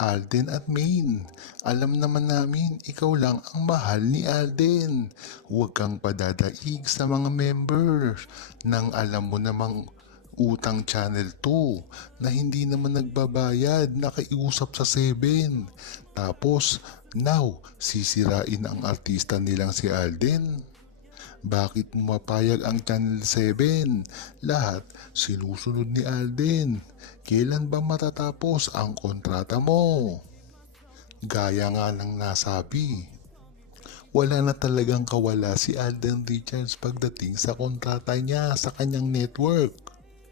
Alden at Maine. Alam naman namin ikaw lang ang mahal ni Alden. Huwag kang padadaig sa mga members nang alam mo namang utang Channel 2 na hindi naman nagbabayad, nakiusap sa 7. Tapos, now, sisirain ang artista nilang si Alden. Bakit mapayag ang Channel 7? Lahat sinusunod ni Alden. Kailan ba matatapos ang kontrata mo? Gaya nga ng nasabi, wala na talagang kawala si Alden Richards pagdating sa kontrata niya sa kanyang network.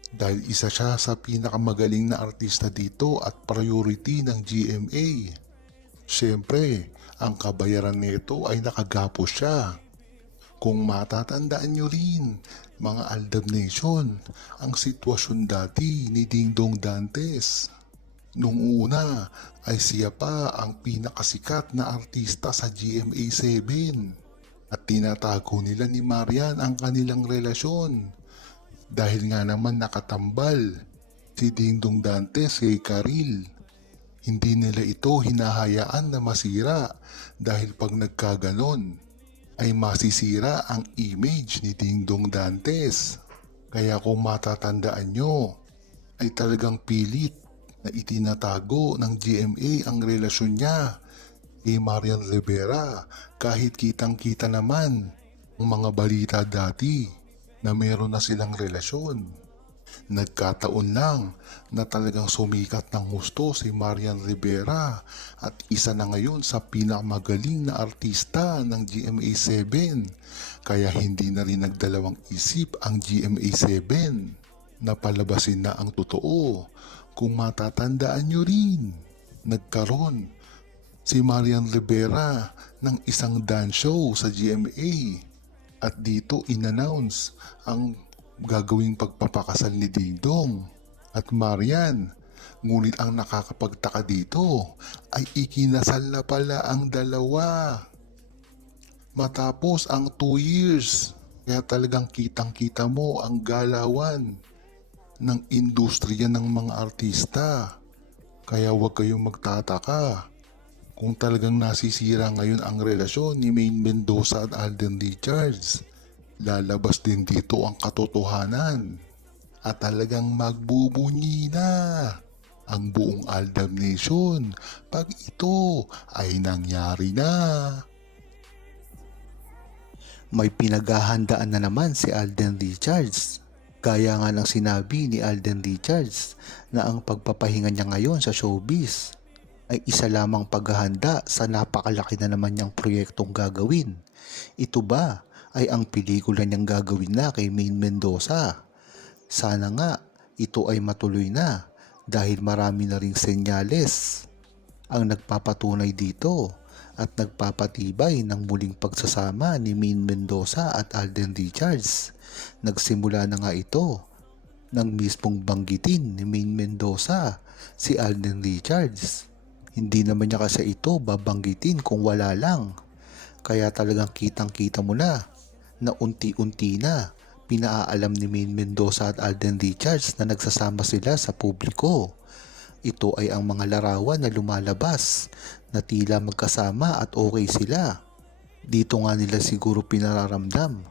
Dahil isa siya sa pinakamagaling na artista dito at priority ng GMA. Siyempre, ang kabayaran nito ay nakagapos siya. Kung matatandaan nyo rin, mga Aldab Nation, ang sitwasyon dati ni Dingdong Dantes. Nung una ay siya pa ang pinakasikat na artista sa GMA 7 at tinatago nila ni Marian ang kanilang relasyon. Dahil nga naman nakatambal si Dingdong Dantes kay Karil. Hindi nila ito hinahayaan na masira dahil pag nagkaganon ay masisira ang image ni Dingdong Dantes. Kaya kung matatandaan nyo, ay talagang pilit na itinatago ng GMA ang relasyon niya kay Marian Rivera kahit kitang-kita naman ang mga balita dati na meron na silang relasyon. Nagkataon lang na talagang sumikat ng husto si Marian Rivera at isa na ngayon sa pinakamagaling na artista ng GMA 7. Kaya hindi na rin nagdalawang isip ang GMA 7 na palabasin na ang totoo. Kung matatandaan nyo rin, nagkaroon si Marian Rivera ng isang dance show sa GMA at dito in-announce ang gagawing pagpapakasal ni Dingdong at Marian. Ngunit ang nakakapagtaka dito ay ikinasal na pala ang dalawa matapos ang 2 years. Kaya talagang kitang-kita mo ang galawan ng industriya ng mga artista. Kaya huwag kayong magtataka kung talagang nasisira ngayon ang relasyon ni Maine Mendoza at Alden Richards. Lalabas din dito ang katotohanan at talagang magbubunyi na ang buong Aldab Nation pag ito ay nangyari na. May pinaghahandaan na naman si Alden Richards. Gaya nga ng sinabi ni Alden Richards na ang pagpapahinga niya ngayon sa showbiz ay isa lamang paghahanda sa napakalaki na naman niyang proyektong gagawin. Ito ba ay ang pelikula niyang gagawin na kay Maine Mendoza? Sana nga ito ay matuloy na dahil marami na ring senyales ang nagpapatunay dito at nagpapatibay ng muling pagsasama ni Maine Mendoza at Alden Richards. Nagsimula na nga ito nang mismong banggitin ni Maine Mendoza si Alden Richards. Hindi naman niya kasi ito babanggitin kung wala lang. Kaya talagang kitang-kita mo na unti-unti na pinaalam ni Maine Mendoza at Alden Richards na nagsasama sila sa publiko. Ito ay ang mga larawan na lumalabas na tila magkasama at okay sila. Dito nga nila siguro pinararamdam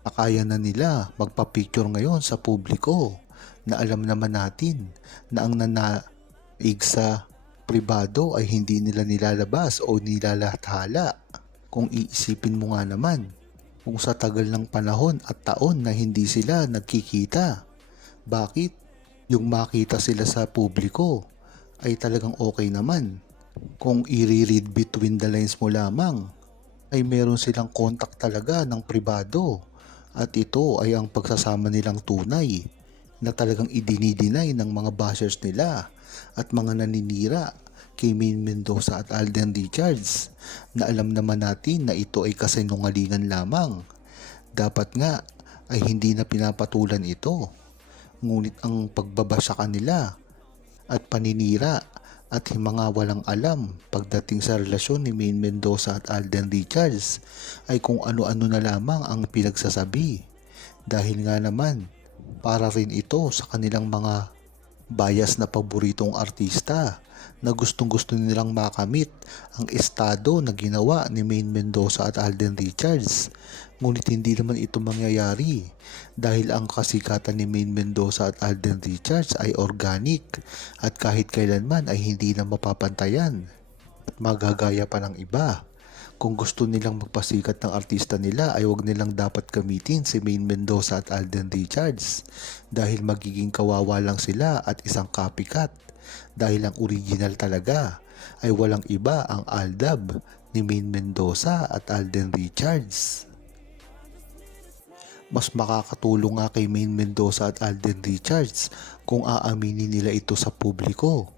na kaya na nila magpa-picture ngayon sa publiko na alam naman natin na ang nanaig sa pribado ay hindi nila nilalabas o nilalathala. Kung iisipin mo nga naman, kung sa tagal ng panahon at taon na hindi sila nagkikita, bakit yung makita sila sa publiko ay talagang okay naman? Kung i-read between the lines mo lamang, ay meron silang contact talaga ng pribado at ito ay ang pagsasama nilang tunay na talagang idinidinay ng mga bashers nila at mga naninira kay Maine Mendoza at Alden Richards na alam naman natin na ito ay kasinungalingan lamang. Dapat nga ay hindi na pinapatulan ito. Ngunit ang pagbabasa kanila at paninira at mga walang alam pagdating sa relasyon ni Maine Mendoza at Alden Richards ay kung ano-ano na lamang ang pinagsasabi. Dahil nga naman para rin ito sa kanilang mga bias na paboritong artista na gustong-gusto nilang makamit ang estado na ginawa ni Maine Mendoza at Alden Richards. Ngunit hindi naman ito mangyayari dahil ang kasikatan ni Maine Mendoza at Alden Richards ay organic at kahit kailanman ay hindi na mapapantayan at magagaya pa ng iba. Kung gusto nilang magpasikat ng artista nila ay huwag nilang dapat gamitin si Maine Mendoza at Alden Richards dahil magiging kawawa lang sila at isang copycat dahil ang original talaga ay walang iba ang Aldab ni Maine Mendoza at Alden Richards. Mas makakatulong nga kay Maine Mendoza at Alden Richards kung aaminin nila ito sa publiko.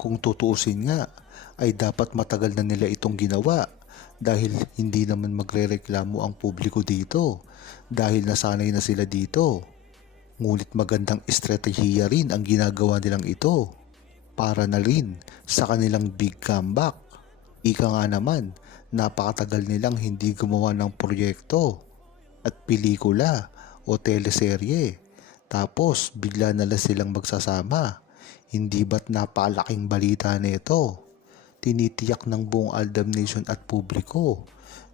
Kung tutuusin nga ay dapat matagal na nila itong ginawa dahil hindi naman magrereklamo ang publiko dito dahil nasanay na sila dito. Ngunit magandang estratehiya rin ang ginagawa nilang ito para na rin sa kanilang big comeback. Ika nga naman, napakatagal nilang hindi gumawa ng proyekto at pelikula o teleserye. Tapos bigla na lang silang magsasama. Hindi ba't napakalaking balita nito? Tinitiyak ng buong Aldab Nation at publiko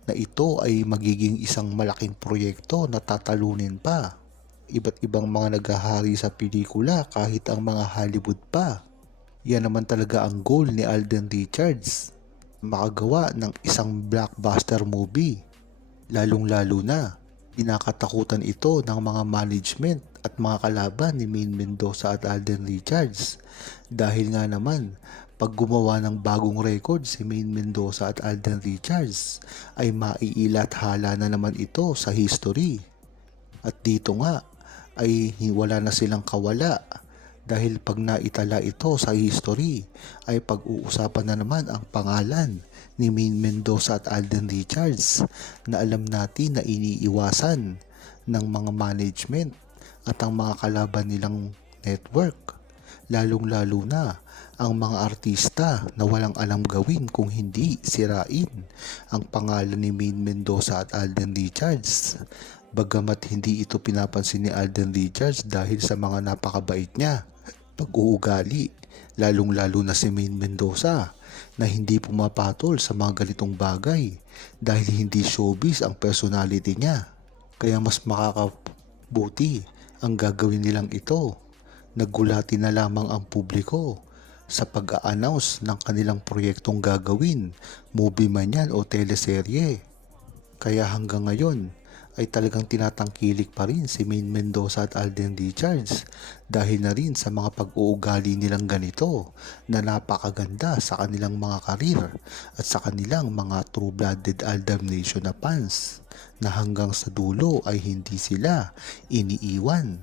na ito ay magiging isang malaking proyekto na tatalunin pa. Iba't ibang mga naghahari sa pelikula kahit ang mga Hollywood pa. Yan naman talaga ang goal ni Alden Richards, makagawa ng isang blockbuster movie. Lalong-lalo na, kinakatakutan ito ng mga management at mga kalaban ni Maine Mendoza at Alden Richards dahil nga naman pag gumawa ng bagong record si Maine Mendoza at Alden Richards ay maiilathala na naman ito sa history. At dito nga ay wala na silang kawala dahil pag naitala ito sa history ay pag-uusapan na naman ang pangalan ni Maine Mendoza at Alden Richards na alam natin na iniiwasan ng mga management at ang mga kalaban nilang network. Lalong-lalo na ang mga artista na walang alam gawin kung hindi sirain ang pangalan ni Maine Mendoza at Alden Richards. Bagamat hindi ito pinapansin ni Alden Richards dahil sa mga napakabait niya pag-uugali, lalong-lalo na si Maine Mendoza na hindi pumapatol sa mga ganitong bagay dahil hindi showbiz ang personality niya. Kaya mas makakabuti ang gagawin nilang ito. Naggulatin na lamang ang publiko sa pag-a-announce ng kanilang proyektong gagawin, movie man yan o teleserye. Kaya hanggang ngayon ay talagang tinatangkilik pa rin si Maine Mendoza at Alden Richards dahil na rin sa mga pag-uugali nilang ganito na napakaganda sa kanilang mga karir at sa kanilang mga true-blooded Aldab Nation na fans na hanggang sa dulo ay hindi sila iniiwan.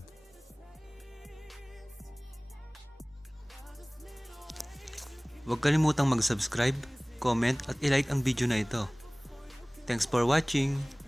Huwag kalimutang mag-subscribe, comment at i-like ang video na ito. Thanks for watching!